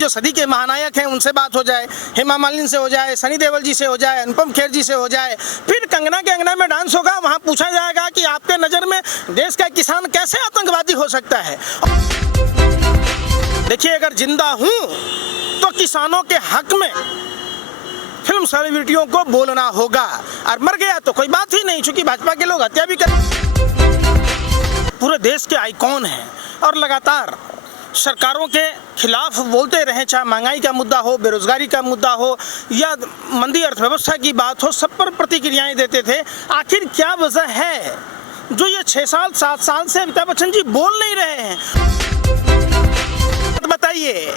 जो सदी के महानायक हैं उनसे बात हो जाए, हेमा मालिनी से हो जाए, सनी देओल जी से हो जाए, अनुपम खेर जी से हो जाए, फिर कंगना के अंगना में डांस होगा, वहाँ पूछा जाएगा कि आपके नज़र में देश का किसान कैसे आतंकवादी हो सकता है। देखिए, अगर जिंदा हूँ तो किसानों के हक में फिल्म सेलिब्रिटियों को बोलना होगा, और मर गया तो कोई बात ही नहीं, चूंकि भाजपा के लोग हत्या भी कर पूरे देश के आइकॉन हैं और लगातार सरकारों के खिलाफ बोलते रहे, चाहे महंगाई का मुद्दा हो, बेरोजगारी का मुद्दा हो या मंदी अर्थव्यवस्था की बात हो, सब पर प्रतिक्रियाएं देते थे। आखिर क्या वजह है जो ये 6 साल 7 साल से अमिताभ बच्चन जी बोल नहीं रहे हैं? बताइए,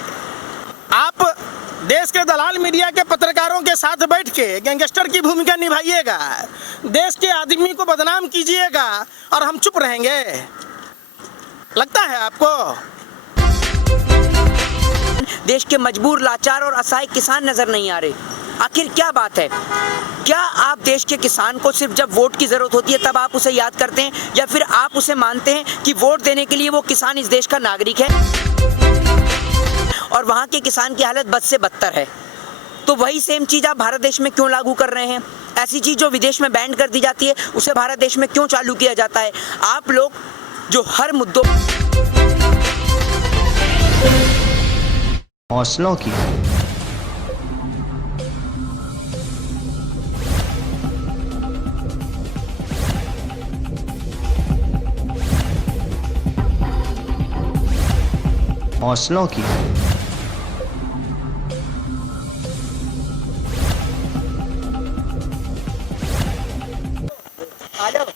आप देश के दलाल मीडिया के पत्रकारों के साथ बैठ के गैंगस्टर की भूमिका निभाइएगा, देश के आदमी को बदनाम कीजिएगा और हम चुप रहेंगे? लगता है आपको? देश के मजबूर, लाचार और असहाय किसान नजर नहीं आ रहे। आखिर क्या बात है? क्या आप देश के किसान को सिर्फ जब वोट की जरूरत होती है तब आप उसे याद करते हैं, या फिर आप उसे मानते हैं कि वोट देने के लिए वो किसान इस देश का नागरिक है और वहाँ के किसान की हालत बद से बदतर है? तो वही सेम चीज़ आप भारत देश में क्यों लागू कर रहे हैं? ऐसी चीज़ जो विदेश में बैन कर दी जाती है उसे भारत देश में क्यों चालू किया जाता है? आप लोग जो हर मुद्दों हौसलों की हौसलों की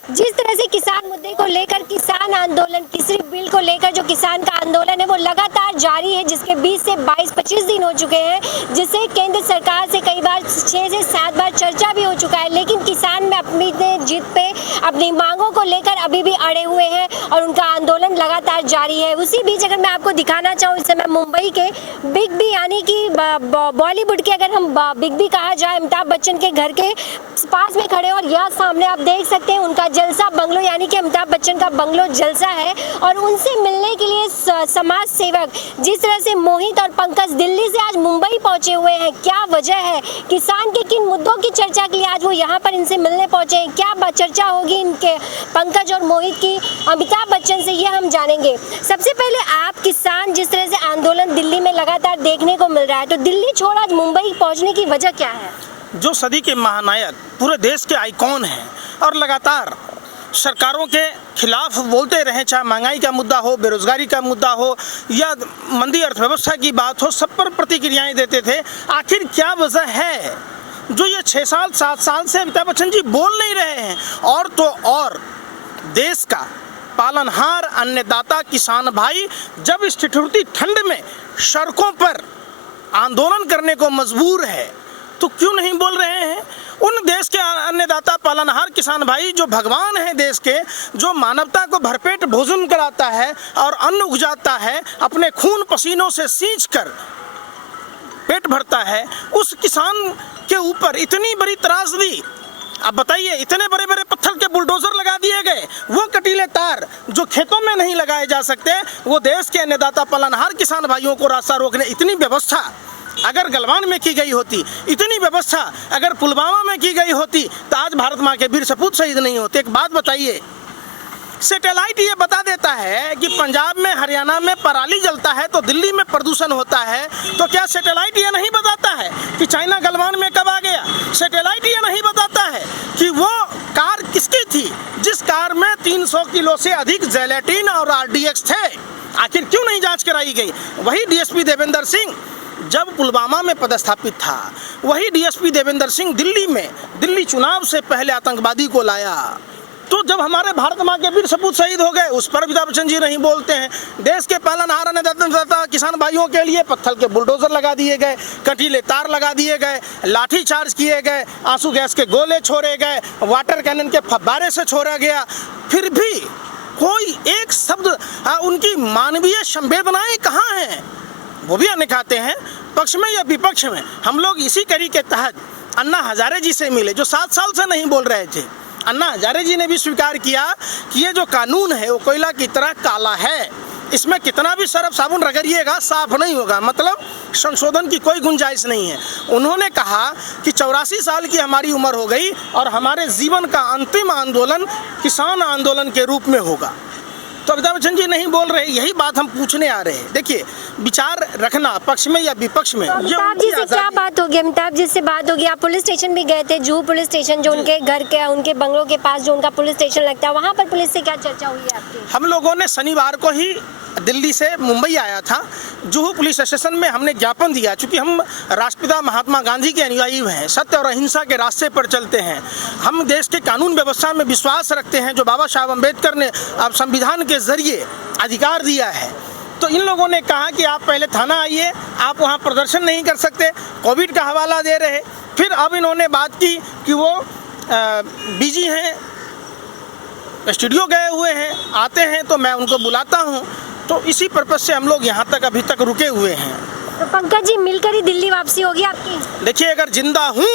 जिस तरह से किसान मुद्दे को लेकर, किसान आंदोलन, किसी बिल को लेकर जो किसान का आंदोलन है वो लगातार जारी है, जिसके 20 से 22-25 दिन हो चुके हैं, जिससे केंद्र सरकार से कई बार 6 से 7 बार चर्चा भी हो चुका है, लेकिन किसान में अपनी जीत पे अपनी मांगों को लेकर अभी भी अड़े हुए हैं और उनका आंदोलन लगातार जारी है। उसी बीच अगर मैं आपको दिखाना चाहूँ, इस समय मुंबई के बिग बी यानी कि बॉलीवुड के, अगर हम बिग बी कहा जाए, अमिताभ बच्चन के घर के पास में खड़े, और यह सामने आप देख सकते हैं उनका जलसा बंगलो यानी कि अमिताभ बच्चन का बंगलो जलसा है, और उनसे मिलने के लिए समाज सेवक जिस तरह से मोहित और पंकज दिल्ली से आज मुंबई पहुंचे हुए हैं, क्या वजह है? किसान के किन मुद्दों की चर्चा के लिए आज वो यहाँ पर इनसे मिलने पहुंचे हैं? क्या चर्चा होगी इनके पंकज और मोहित की अमिताभ बच्चन से, ये हम जानेंगे। सबसे पहले आप किसान जिस तरह से आंदोलन दिल्ली में लगातार देखने को मिल रहा है, तो दिल्ली छोड़ आज मुंबई पहुंचने की वजह क्या है? जो सदी के महानायक, पूरे देश के आइकॉन हैं और लगातार सरकारों के खिलाफ बोलते रहे, चाहे महंगाई का मुद्दा हो, बेरोजगारी का मुद्दा हो या मंदी अर्थव्यवस्था की बात हो, सब पर प्रतिक्रियाएं देते थे। आखिर क्या वजह है जो ये 6 साल 7 साल से अमिताभ बच्चन जी बोल नहीं रहे हैं? और तो और देश का पालनहार अन्नदाता किसान भाई जब इस ठिठुरती ठंड में सड़कों पर आंदोलन करने को मजबूर है तो क्यों नहीं बोल रहे हैं? उन देश के अन्नदाता पालनहार किसान भाई जो भगवान हैं देश के, जो मानवता को भरपेट भोजन कराता है और अन्न उगाता है, अपने खून पसीनों से सींच कर पेट भरता है, उस किसान के ऊपर इतनी बड़ी त्रासदी, अब बताइए, इतने बड़े बड़े पत्थर के बुलडोजर लगा दिए गए, वो कटीले तार जो खेतों में नहीं लगाए जा सकते, वो देश के अन्नदाता पालनहार किसान भाइयों को रास्ता रोकने, इतनी व्यवस्था अगर गलवान में की गई होती, इतनी व्यवस्था अगर पुलवामा में की गई होती, तो आज भारत माँ के वीर सपूत शहीद नहीं होते। एक बात बताइए, सैटेलाइट ये बता देता है कि पंजाब में, हरियाणा में पराली जलता है तो दिल्ली में प्रदूषण होता है, तो क्या सैटेलाइट ये नहीं बताता है कि चाइना गलवान में कब आ गया? सैटेलाइट ये नहीं बताता है कि वो कार किसकी थी जिस कार में 300 किलो से अधिक जेलेटिन और RDX थे? आखिर क्यों नहीं जांच कराई गई? वही DSP देवेंद्र सिंह जब पुलवामा में पदस्थापित था, वही DSP देवेंद्र सिंह दिल्ली में, दिल्ली चुनाव से पहले आतंकवादी को लाया। तो जब हमारे भारत माँ के वीर सपूत शहीद हो गए, उस पर अमिताभ बच्चन जी नहीं बोलते हैं। देश के पालनहार अन्नदाता किसान भाइयों के लिए पत्थर के बुलडोजर लगा दिए गए, कटीले तार लगा दिए गए, लाठी चार्ज किए गए, आंसू गैस के गोले छोड़े गए, वाटर कैनन के फव्वारे से छोड़ा गया, फिर भी कोई एक शब्द उनकी मानवीय संवेदनाएं कहाँ हैं? वो भी अन्य खाते हैं, पक्ष में या विपक्ष में। हम लोग इसी कड़ी के तहत अन्ना हजारे जी से मिले, जो 7 साल से नहीं बोल रहे थे। अन्ना हजारे जी ने भी स्वीकार किया कि ये जो कानून है वो कोयला की तरह काला है, इसमें कितना भी सरफ साबुन रगड़िएगा साफ नहीं होगा, मतलब संशोधन की कोई गुंजाइश नहीं है। उन्होंने कहा कि 84 साल की हमारी उम्र हो गई और हमारे जीवन का अंतिम आंदोलन किसान आंदोलन के रूप में होगा। तो अमिताभ बच्चन जी नहीं बोल रहे, यही बात हम पूछने आ रहे हैं। देखिए, विचार रखना पक्ष में या विपक्ष में, तो अमिताभ जी से क्या बात होगी? अमिताभ जी से बात होगी, आप पुलिस स्टेशन भी गए थे, जुहू पुलिस स्टेशन, जो उनके घर के उनके बंगलों के पास जो उनका पुलिस स्टेशन लगता है, वहाँ पर पुलिस से क्या चर्चा हुई है आपकी? हम लोगों ने शनिवार को ही दिल्ली से मुंबई आया था, जुहू पुलिस स्टेशन में हमने ज्ञापन दिया। चूँकि हम राष्ट्रपिता महात्मा गांधी के अनुयायी हैं, सत्य और अहिंसा के रास्ते पर चलते हैं, हम देश के कानून व्यवस्था में विश्वास रखते हैं जो बाबा साहब अम्बेडकर ने अब संविधान के जरिए अधिकार दिया है। तो इन लोगों ने कहा कि आप पहले थाना आइए, आप वहाँ प्रदर्शन नहीं कर सकते, कोविड का हवाला दे रहे। फिर अब इन्होंने बात की कि वो बिजी हैं, स्टूडियो गए हुए हैं, आते हैं तो मैं उनको बुलाता हूँ। तो इसी पर्पज से हम लोग यहाँ तक अभी तक रुके हुए हैं। तो पंकज जी, मिलकर ही दिल्ली वापसी होगी आपकी? देखिए, अगर जिंदा हूँ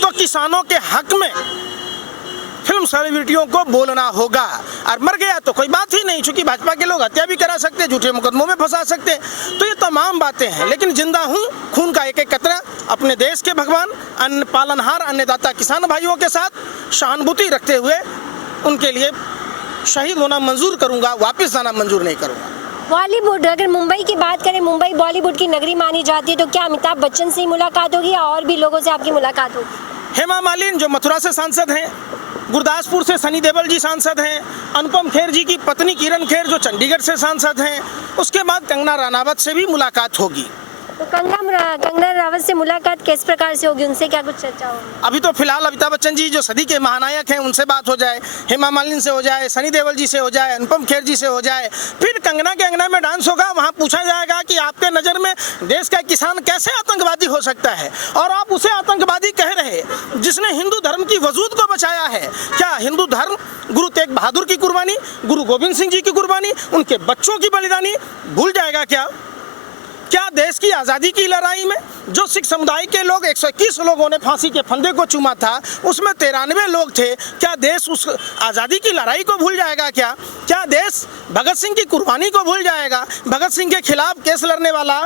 तो किसानों के हक में फिल्म सेलिब्रिटियों को बोलना होगा, और मर गया तो कोई बात ही नहीं, चूंकि भाजपा के लोग हत्या भी करा सकते, झूठे मुकदमों में फंसा सकते, तो ये तमाम बातें हैं। लेकिन जिंदा हूँ, खून का एक एक कतरा अपने देश के भगवान अन्न पालनहार अन्नदाता किसान भाइयों के साथ सहानुभूति रखते हुए उनके लिए शहीद होना मंजूर करूंगा, वापस जाना मंजूर नहीं करूंगा। बॉलीवुड, अगर मुंबई की बात करें, मुंबई बॉलीवुड की नगरी मानी जाती है, तो क्या अमिताभ बच्चन से ही मुलाकात होगी या और भी लोगों से आपकी मुलाकात होगी? हेमा मालिनी जो मथुरा से सांसद हैं, गुरदासपुर से सनी देओल जी सांसद हैं, अनुपम खेर जी की पत्नी किरण खेर जो चंडीगढ़ से सांसद हैं, उसके बाद कंगना रनावत से भी मुलाकात होगी। तो कंगना रावत से मुलाकात किस प्रकार से होगी, उनसे क्या कुछ चर्चा होगी? अभी तो फिलहाल अमिताभ बच्चन जी जो सदी के महानायक हैं उनसे बात हो जाए, हेमा मालिनी से हो जाए, सनी देओल जी से हो जाए, अनुपम खेर जी से हो जाए, फिर कंगना के अंगना में डांस होगा। वहाँ पूछा जाएगा कि आपके नज़र में देश का किसान कैसे आतंकवादी हो सकता है, और आप उसे आतंकवादी कह रहे जिसने हिंदू धर्म की वजूद को बचाया है। क्या हिंदू धर्म गुरु तेग बहादुर की कुर्बानी, गुरु गोविंद सिंह जी की कुर्बानी, उनके बच्चों की बलिदानी भूल जाएगा क्या देश की आज़ादी की लड़ाई में जो सिख समुदाय के लोग 121 लोगों ने फांसी के फंदे को चूमा था, उसमें 93 लोग थे, क्या देश उस आज़ादी की लड़ाई को भूल जाएगा? क्या देश भगत सिंह की कुर्बानी को भूल जाएगा? भगत सिंह के खिलाफ केस लड़ने वाला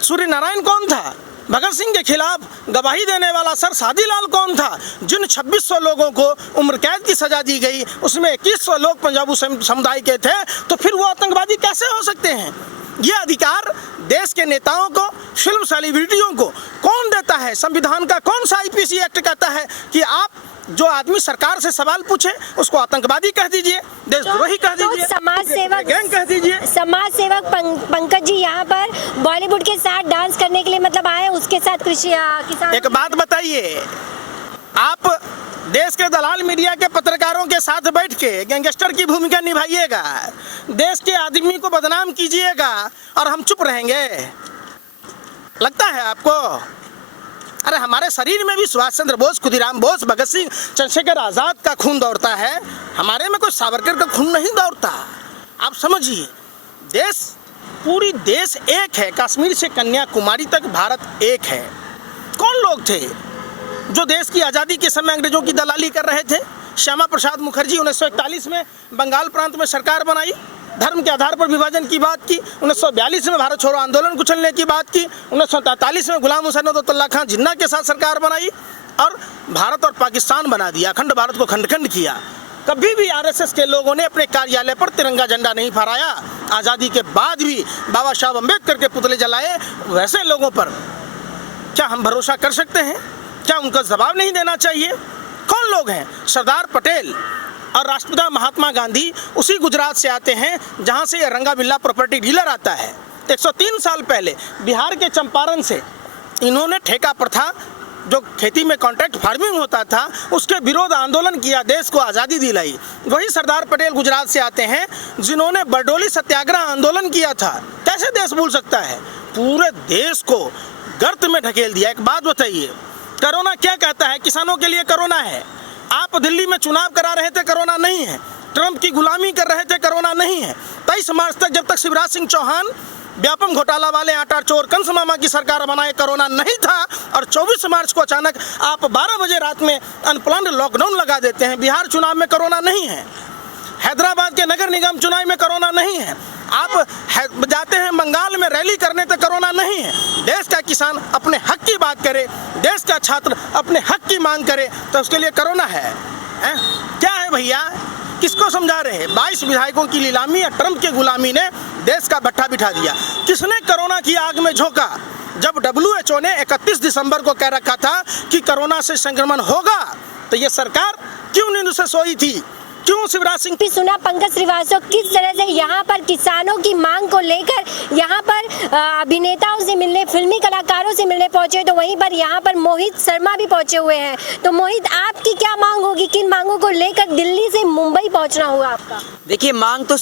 सूर्य नारायण कौन था? भगत सिंह के खिलाफ गवाही देने वाला सर सादीलाल कौन था? जिन 2600 लोगों को उम्र कैद की सजा दी गई, उसमें 2100 लोग पंजाबी समुदाय के थे, तो फिर वो आतंकवादी कैसे हो सकते हैं? ये अधिकार देश के नेताओं को, फिल्म सेलिब्रिटियों को कौन देता है? संविधान का कौन सा आईपीसी एक्ट कहता है कि आप जो आदमी सरकार से सवाल पूछे उसको आतंकवादी कह दीजिए, देशद्रोही कह दीजिए, समाज सेवक गैंग कह दीजिए? समाज सेवक पंकज जी यहाँ पर बॉलीवुड के साथ डांस करने के लिए मतलब आए, उसके साथ कृषि किसान। एक बात बताइए, आप देश के दलाल मीडिया के पत्रकारों के साथ बैठ के गैंगस्टर की भूमिका निभाइएगा, देश के आदमी को बदनाम कीजिएगा और हम चुप रहेंगे? लगता है आपको? अरे हमारे शरीर में भी सुभाष चंद्र बोस, खुदीराम बोस, भगत सिंह, चंद्रशेखर आजाद का खून दौड़ता है, हमारे में कोई सावरकर का खून नहीं दौड़ता। आप समझिए, पूरी देश एक है, कश्मीर से कन्याकुमारी तक भारत एक है। कौन लोग थे जो देश की आज़ादी के समय अंग्रेजों की दलाली कर रहे थे? श्यामा प्रसाद मुखर्जी 1941 में बंगाल प्रांत में सरकार बनाई, धर्म के आधार पर विभाजन की बात की। 1942 में भारत छोड़ो आंदोलन कुचलने की बात की। 1943 में गुलाम हुसैन अब्दुल्ला खान जिन्ना के साथ सरकार बनाई और भारत और पाकिस्तान बना दिया, अखंड भारत को खंड खंड किया। कभी भी आरएसएस के लोगों ने अपने कार्यालय पर तिरंगा झंडा नहीं फहराया। आज़ादी के बाद भी बाबा साहब अम्बेडकर के पुतले जलाए। वैसे लोगों पर क्या हम भरोसा कर सकते हैं? क्या उनका जवाब नहीं देना चाहिए? कौन लोग हैं? सरदार पटेल और राष्ट्रपिता महात्मा गांधी उसी गुजरात से आते हैं जहां से ये रंगा बिल्ला प्रॉपर्टी डीलर आता है। 103 साल पहले बिहार के चंपारण से इन्होंने ठेका प्रथा, जो खेती में कॉन्ट्रैक्ट फार्मिंग होता था, उसके विरोध आंदोलन किया, देश को आज़ादी दिलाई। वही सरदार पटेल गुजरात से आते हैं जिन्होंने बरडोली सत्याग्रह आंदोलन किया था। कैसे देश भूल सकता है? पूरे देश को गर्त में ढकेल दिया। एक बात बताइए, कोरोना क्या कहता है? किसानों के लिए कोरोना है। आप दिल्ली में चुनाव करा रहे थे, कोरोना नहीं है। ट्रंप की गुलामी कर रहे थे, कोरोना नहीं है। 23 मार्च तक जब तक शिवराज सिंह चौहान व्यापम घोटाला वाले आटा चोर कंस मामा की सरकार बनाए, कोरोना नहीं था। और 24 मार्च को अचानक आप 12 बजे रात में अनप्लान्ड लॉकडाउन लगा देते हैं। बिहार चुनाव में कोरोना नहीं है, हैदराबाद के नगर निगम चुनाव में कोरोना नहीं है। आप जाते हैं बंगाल में रैली करने तो कोरोना नहीं है। देश का किसान अपने हक की बात करे, देश का छात्र अपने हक की मांग करे तो उसके लिए कोरोना है? क्या है भैया? किसको समझा रहे हैं? 22 विधायकों की नीलामी या ट्रंप की गुलामी ने देश का भट्ठा बिठा दिया। किसने कोरोना की आग में झोंका? जब WHO ने 31 दिसंबर को कह रखा था कि कोरोना से संक्रमण होगा, तो ये सरकार क्यों नींद से सोई थी? क्यों शिवराज सिंह? सुना पंकज श्रीवास्तव किस तरह से यहाँ पर किसानों की मांग को लेकर यहाँ पर अभिनेताओं से मिलने, फिल्मी कलाकारों से मिलने पहुंचे, तो वहीं पर यहाँ पर मोहित शर्मा भी पहुंचे हुए हैं। तो मोहित, आपकी क्या मांग होगी? किन मांगों को लेकर दिल्ली से मुंबई पहुंचना होगा आपका? देखिए, मांग तो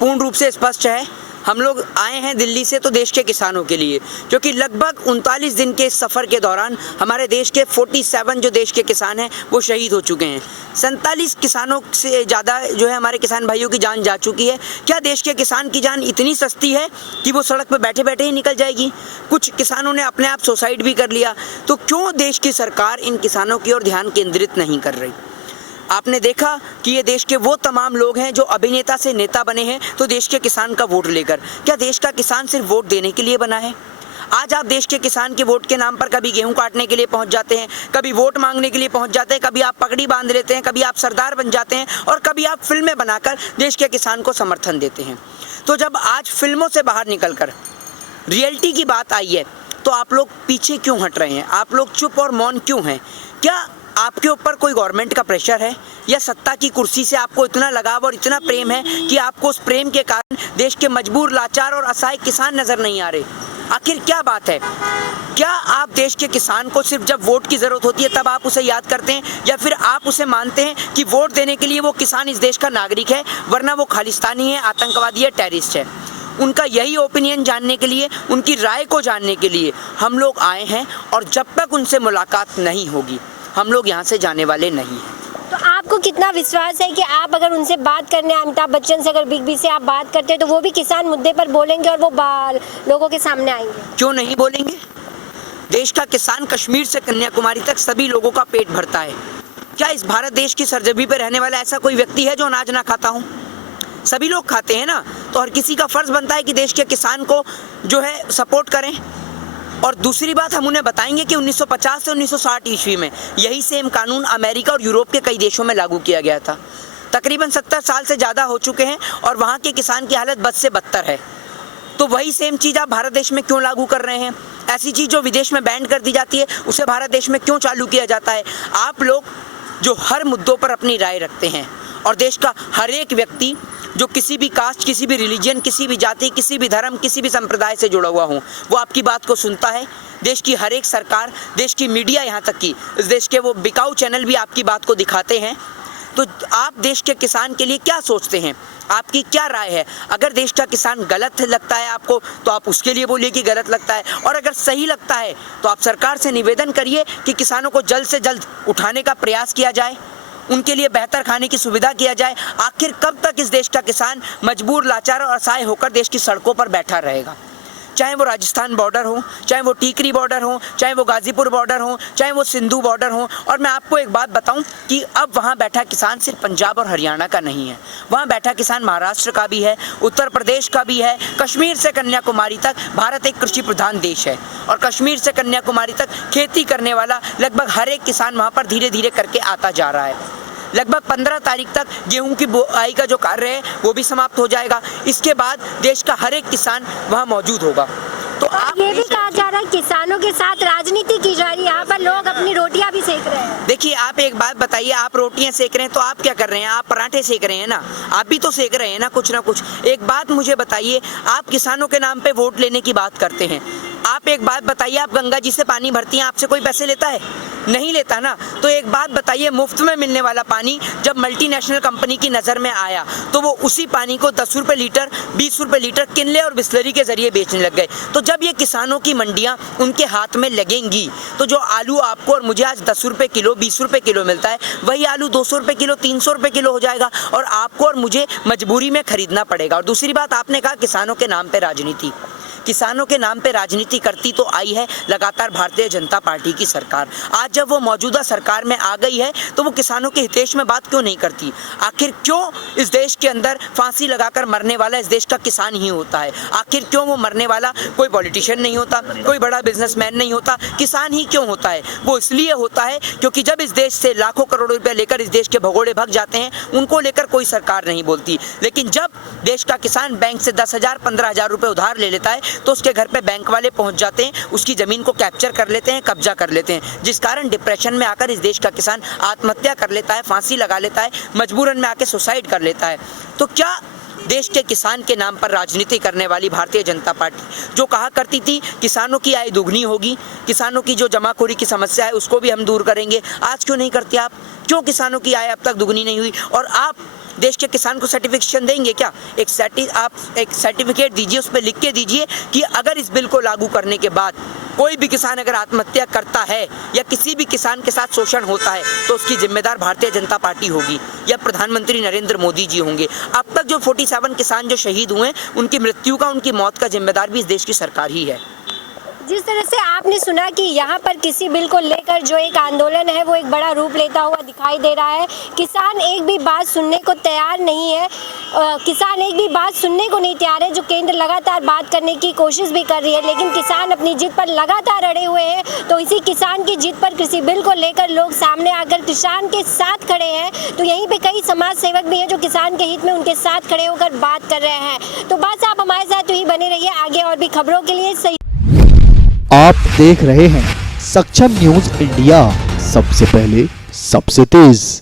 पूर्ण रूप से स्पष्ट है। हम लोग आए हैं दिल्ली से तो देश के किसानों के लिए, क्योंकि लगभग 39 दिन के सफ़र के दौरान हमारे देश के 47 जो देश के किसान हैं वो शहीद हो चुके हैं। 47 किसानों से ज़्यादा जो है हमारे किसान भाइयों की जान जा चुकी है। क्या देश के किसान की जान इतनी सस्ती है कि वो सड़क पर बैठे बैठे ही निकल जाएगी? कुछ किसानों ने अपने आप सुसाइड भी कर लिया। तो क्यों देश की सरकार इन किसानों की ओर ध्यान केंद्रित नहीं कर रही? आपने देखा कि ये देश के वो तमाम लोग हैं जो अभिनेता से नेता बने हैं तो देश के किसान का वोट लेकर। क्या देश का किसान सिर्फ वोट देने के लिए बना है? आज आप देश के किसान के वोट के नाम पर कभी गेहूं काटने के लिए पहुंच जाते हैं, कभी वोट मांगने के लिए पहुंच जाते हैं, कभी आप पगड़ी बांध लेते हैं, कभी आप सरदार बन जाते हैं और कभी आप फिल्में बनाकर देश के किसान को समर्थन देते हैं। तो जब आज फिल्मों से बाहर निकलकर रियलिटी की बात आई है तो आप लोग पीछे क्यों हट रहे हैं? आप लोग चुप और मौन क्यों हैं? क्या आपके ऊपर कोई गवर्नमेंट का प्रेशर है या सत्ता की कुर्सी से आपको इतना लगाव और इतना प्रेम है कि आपको उस प्रेम के कारण देश के मजबूर, लाचार और असहाय किसान नजर नहीं आ रहे? आखिर क्या बात है? क्या आप देश के किसान को सिर्फ जब वोट की जरूरत होती है तब आप उसे याद करते हैं, या फिर आप उसे मानते हैं कि वोट देने के लिए वो किसान इस देश का नागरिक है, वरना वो खालिस्तानी है, आतंकवादी है, टेररिस्ट है? उनका यही ओपिनियन जानने के लिए, उनकी राय को जानने के लिए हम लोग आए हैं और जब तक उनसे मुलाकात नहीं होगी हम लोग यहाँ से जाने वाले नहीं हैं। तो आपको कितना विश्वास है कि आप अगर उनसे बात करने, अमिताभ बच्चन से अगर बिग बी से आप बात करते हैं तो वो भी किसान मुद्दे पर बोलेंगे और वो लोगों के सामने आएंगे? क्यों नहीं बोलेंगे? देश का किसान कश्मीर से कन्याकुमारी तक सभी लोगों का पेट भरता है। क्या इस भारत देश की सरजमी पर रहने वाला ऐसा कोई व्यक्ति है जो अनाज ना खाता हो? सभी लोग खाते हैं ना। तो हर किसी का फर्ज बनता है कि देश के किसान को जो है सपोर्ट करें। और दूसरी बात, हम उन्हें बताएंगे कि 1950 से 1960 ईस्वी में यही सेम कानून अमेरिका और यूरोप के कई देशों में लागू किया गया था। तकरीबन 70 साल से ज़्यादा हो चुके हैं और वहाँ के किसान की हालत बद से बदतर है। तो वही सेम चीज़ आप भारत देश में क्यों लागू कर रहे हैं? ऐसी चीज़ जो विदेश में बैन कर दी जाती है उसे भारत देश में क्यों चालू किया जाता है? आप लोग जो हर मुद्दों पर अपनी राय रखते हैं और देश का हर एक व्यक्ति जो किसी भी कास्ट, किसी भी रिलीजन, किसी भी जाति, किसी भी धर्म, किसी भी संप्रदाय से जुड़ा हुआ हो, वो आपकी बात को सुनता है। देश की हर एक सरकार, देश की मीडिया, यहाँ तक कि इस देश के वो बिकाऊ चैनल भी आपकी बात को दिखाते हैं। तो आप देश के किसान के लिए क्या सोचते हैं? आपकी क्या राय है? अगर देश का किसान गलत लगता है आपको तो आप उसके लिए बोलिए कि गलत लगता है, और अगर सही लगता है तो आप सरकार से निवेदन करिए कि किसानों को जल्द से जल्द उठाने का प्रयास किया जाए, उनके लिए बेहतर खाने की सुविधा किया जाए। आखिर कब तक इस देश का किसान मजबूर, लाचार और असहाय होकर देश की सड़कों पर बैठा रहेगा? चाहे वो राजस्थान बॉर्डर हो, चाहे वो टीकरी बॉर्डर हो, चाहे वो गाजीपुर बॉर्डर हो, चाहे वो सिंधु बॉर्डर हो। और मैं आपको एक बात बताऊं कि अब वहाँ बैठा किसान सिर्फ पंजाब और हरियाणा का नहीं है, वहाँ बैठा किसान महाराष्ट्र का भी है, उत्तर प्रदेश का भी है। कश्मीर से कन्याकुमारी तक भारत एक कृषि प्रधान देश है और कश्मीर से कन्याकुमारी तक खेती करने वाला लगभग हर एक किसान वहाँ पर धीरे धीरे करके आता जा रहा है। लगभग 15 तारीख तक गेहूं की बुआई का जो कार्य है वो भी समाप्त हो जाएगा। इसके बाद देश का हर एक किसान वहां मौजूद होगा। तो आप ये भी कहा जा रहा है किसानों के साथ राजनीति की जा रही है, यहाँ पर लोग अपनी रोटियां भी सेक रहे हैं। देखिए, आप एक बात बताइए, आप रोटियां सेक रहे हैं तो आप क्या कर रहे हैं? आप पराठे सेक रहे हैं ना, आप भी तो सेक रहे हैं ना कुछ। एक बात मुझे बताइए, आप किसानों के नाम पे वोट लेने की बात करते हैं। आप एक बात बताइए, आप गंगा जी से पानी भरती हैं, आपसे कोई पैसे लेता है? नहीं लेता ना। तो एक बात बताइए, मुफ्त में मिलने वाला पानी जब मल्टीनेशनल कंपनी की नज़र में आया तो वो उसी पानी को 10 रुपये लीटर, 20 रुपये लीटर किनले और बिस्लरी के जरिए बेचने लग गए। तो जब ये किसानों की मंडियां उनके हाथ में लगेंगी तो जो आलू आपको और मुझे आज 10 रुपये किलो, 20 रुपये किलो मिलता है, वही आलू 200 रुपये किलो, 300 रुपये किलो हो जाएगा और आपको और मुझे मजबूरी में खरीदना पड़ेगा। और दूसरी बात, आपने कहा किसानों के नाम पर राजनीति। किसानों के नाम पे राजनीति करती तो आई है लगातार भारतीय जनता पार्टी की सरकार। आज जब वो मौजूदा सरकार में आ गई है तो वो किसानों के हितेश में बात क्यों नहीं करती? आखिर क्यों इस देश के अंदर फांसी लगाकर मरने वाला इस देश का किसान ही होता है? आखिर क्यों वो मरने वाला कोई पॉलिटिशियन नहीं होता, कोई बड़ा बिजनेसमैन नहीं होता, किसान ही क्यों होता है? वो इसलिए होता है क्योंकि जब इस देश से लाखों करोड़ों रुपए लेकर इस देश के भगोड़े भग जाते हैं, उनको लेकर कोई सरकार नहीं बोलती। लेकिन जब देश का किसान बैंक से 10,000 15,000 रुपए उधार ले लेता है तो उसके घर पे बैंक वाले पहुंच जाते हैं, उसकी जमीन को कैप्चर कर लेते हैं, कब्जा कर लेते हैं, जिस कारण डिप्रेशन में आकर इस देश का किसान आत्महत्या कर लेता है, फांसी लगा लेता है, मजबूरन में आके सुसाइड कर लेता है। तो क्या देश के किसान के नाम पर राजनीति करने वाली भारतीय जनता पार्टी जो कहा करती थी किसानों की आय दुगनी होगी, किसानों की जो जमाखोरी की समस्या है उसको भी हम दूर करेंगे, आज क्यों नहीं करती आप? क्यों किसानों की आय अब तक दुगनी नहीं हुई? और आप देश के किसान को सर्टिफिकेशन देंगे क्या? आप एक सर्टिफिकेट दीजिए, उस पर लिख के दीजिए कि अगर इस बिल को लागू करने के बाद कोई भी किसान अगर आत्महत्या करता है या किसी भी किसान के साथ शोषण होता है तो उसकी जिम्मेदार भारतीय जनता पार्टी होगी या प्रधानमंत्री नरेंद्र मोदी जी होंगे। अब तक जो 47 किसान जो शहीद हुए हैं, उनकी मृत्यु का, उनकी मौत का जिम्मेदार भी इस देश की सरकार ही है। जिस तरह से आपने सुना कि यहाँ पर किसी बिल को लेकर जो एक आंदोलन है वो एक बड़ा रूप लेता हुआ दिखाई दे रहा है। किसान एक भी बात सुनने को तैयार नहीं है, किसान एक भी बात सुनने को नहीं तैयार है। जो केंद्र लगातार बात करने की कोशिश भी कर रही है, लेकिन किसान अपनी जिद पर लगातार अड़े हुए हैं। तो इसी किसान की जिद पर किसी बिल को लेकर लोग सामने आकर किसान के साथ खड़े हैं। तो यहीं पे कई समाज सेवक भी हैं जो किसान के हित में उनके साथ खड़े होकर बात कर रहे हैं। तो बस आप हमारे साथ ही बने रहिए, आगे और भी खबरों के लिए सही। आप देख रहे हैं सक्षम न्यूज इंडिया, सबसे पहले सबसे तेज।